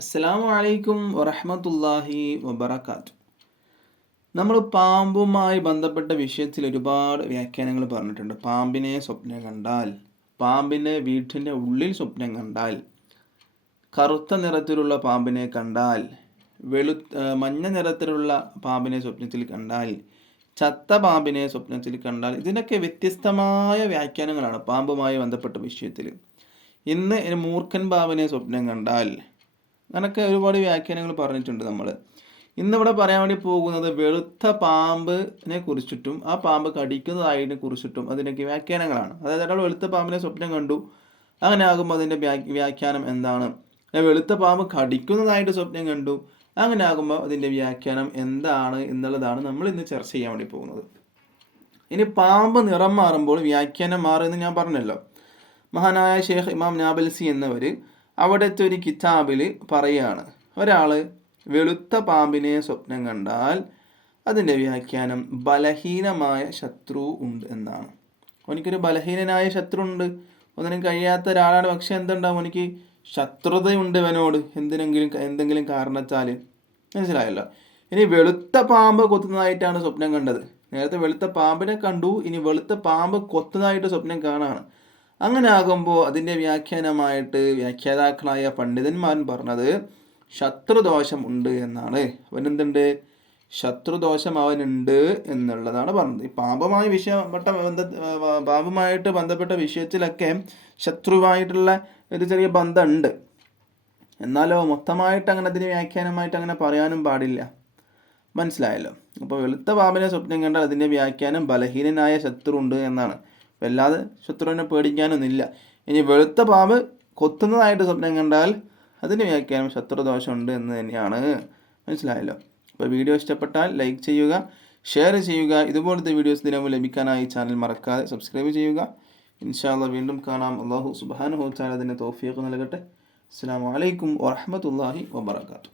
അസ്സലാമു അലൈക്കും വറഹ്മത്തുള്ളാഹി വബറകാതുഹു. നമ്മൾ പാമ്പുമായി ബന്ധപ്പെട്ട വിഷയത്തിൽ ഒരുപാട് വ്യാഖ്യാനങ്ങൾ പറഞ്ഞിട്ടുണ്ട്. പാമ്പിനെ സ്വപ്നം കണ്ടാൽ, പാമ്പിനെ വീട്ടിൻ്റെ ഉള്ളിൽ സ്വപ്നം കണ്ടാൽ, കറുത്ത നിറത്തിലുള്ള പാമ്പിനെ കണ്ടാൽ, മഞ്ഞ നിറത്തിലുള്ള പാമ്പിനെ സ്വപ്നത്തിൽ കണ്ടാൽ, ചത്ത പാമ്പിനെ സ്വപ്നത്തിൽ കണ്ടാൽ, ഇതിനൊക്കെ വ്യത്യസ്തമായ വ്യാഖ്യാനങ്ങളാണ് പാമ്പുമായി ബന്ധപ്പെട്ട വിഷയത്തിൽ. ഇന്ന് മൂർഖൻ പാമ്പിനെ സ്വപ്നം കണ്ടാൽ, അങ്ങനൊക്കെ ഒരുപാട് വ്യാഖ്യാനങ്ങൾ പറഞ്ഞിട്ടുണ്ട് നമ്മൾ. ഇന്നിവിടെ പറയാൻ വേണ്ടി പോകുന്നത് വെളുത്ത പാമ്പിനെ കുറിച്ചിട്ടും ആ പാമ്പ് കടിക്കുന്നതായതിനെ കുറിച്ചിട്ടും അതിനൊക്കെ വ്യാഖ്യാനങ്ങളാണ്. അതായത് ഒരാൾ വെളുത്ത പാമ്പിനെ സ്വപ്നം കണ്ടു, അങ്ങനെ ആകുമ്പോൾ അതിൻ്റെ വ്യാഖ്യാനം എന്താണ്? വെളുത്ത പാമ്പ് കടിക്കുന്നതായിട്ട് സ്വപ്നം കണ്ടു, അങ്ങനെ ആകുമ്പോൾ അതിൻ്റെ വ്യാഖ്യാനം എന്താണ് എന്നുള്ളതാണ് നമ്മൾ ഇന്ന് ചർച്ച ചെയ്യാൻ വേണ്ടി പോകുന്നത്. ഇനി പാമ്പ് നിറം മാറുമ്പോൾ വ്യാഖ്യാനം മാറുമെന്ന് ഞാൻ പറഞ്ഞല്ലോ. മഹാനായ ഷെയ്ഖ് ഇമാം നാബൽസി എന്നവർ അവിടുത്തെ ഒരു കിതാബിൽ പറയുകയാണ്, ഒരാൾ വെളുത്ത പാമ്പിനെ സ്വപ്നം കണ്ടാൽ അതിൻ്റെ വ്യാഖ്യാനം ബലഹീനമായ ശത്രു ഉണ്ട് എന്നാണ്. എനിക്കൊരു ബലഹീനനായ ശത്രു ഉണ്ട്, ഒന്നിനും കഴിയാത്ത ഒരാളാണ്, പക്ഷെ എന്തുണ്ടാവും, എനിക്ക് ശത്രുതയുണ്ട് ഇവനോട് എന്തെങ്കിലും കാരണത്താൽ. മനസ്സിലായല്ലോ. ഇനി വെളുത്ത പാമ്പ് കൊത്തുന്നതായിട്ടാണ് സ്വപ്നം കണ്ടത്. നേരത്തെ വെളുത്ത പാമ്പിനെ കണ്ടു, ഇനി വെളുത്ത പാമ്പ് കൊത്തുന്നതായിട്ട് സ്വപ്നം കാണാണ്. അങ്ങനെ ആകുമ്പോൾ അതിൻ്റെ വ്യാഖ്യാനമായിട്ട് വ്യാഖ്യാതാക്കളായ പണ്ഡിതന്മാർ പറഞ്ഞത് ശത്രുദോഷം ഉണ്ട് എന്നാണ്. അവനെന്തുണ്ട്? ശത്രുദോഷം അവനുണ്ട് എന്നുള്ളതാണ് പറഞ്ഞത്. ഈ പാമ്പുമായിട്ട് ബന്ധപ്പെട്ട വിഷയത്തിലൊക്കെ ശത്രുവായിട്ടുള്ള ഒരു ചെറിയ ബന്ധമുണ്ട്. എന്നാലോ മൊത്തമായിട്ട് അങ്ങനെ അതിന് വ്യാഖ്യാനമായിട്ട് അങ്ങനെ പറയാനും പാടില്ല. മനസ്സിലായല്ലോ. അപ്പോൾ വെളുത്ത പാമ്പിനെ സ്വപ്നം കണ്ടാൽ അതിൻ്റെ വ്യാഖ്യാനം ബലഹീനനായ ശത്രു ഉണ്ട് എന്നാണ്. വല്ലാതെ ശത്രുവിനെ പേടിക്കാനൊന്നുമില്ല. ഇനി വെളുത്ത പാമ്പ് കൊത്തുന്നതായിട്ട് സ്വപ്നം കണ്ടാൽ അതിന് വ്യാഖ്യാനം ശത്രുദോഷമുണ്ട് എന്ന് തന്നെയാണ്. മനസ്സിലായല്ലോ. അപ്പോൾ വീഡിയോ ഇഷ്ടപ്പെട്ടാൽ ലൈക്ക് ചെയ്യുക, ഷെയർ ചെയ്യുക. ഇതുപോലത്തെ വീഡിയോസ് ദിനവും ലഭിക്കാനായി ചാനൽ മറക്കാതെ സബ്സ്ക്രൈബ് ചെയ്യുക. ഇൻഷാ അല്ലാഹ് വീണ്ടും കാണാം. അല്ലാഹു സുബ്ഹാനഹു വ തആല അതിന് തൗഫീഖ് നൽകട്ടെ. അസ്സലാമു അലൈക്കും വറഹ്മത്തുള്ളാഹി വബറകാതുഹു.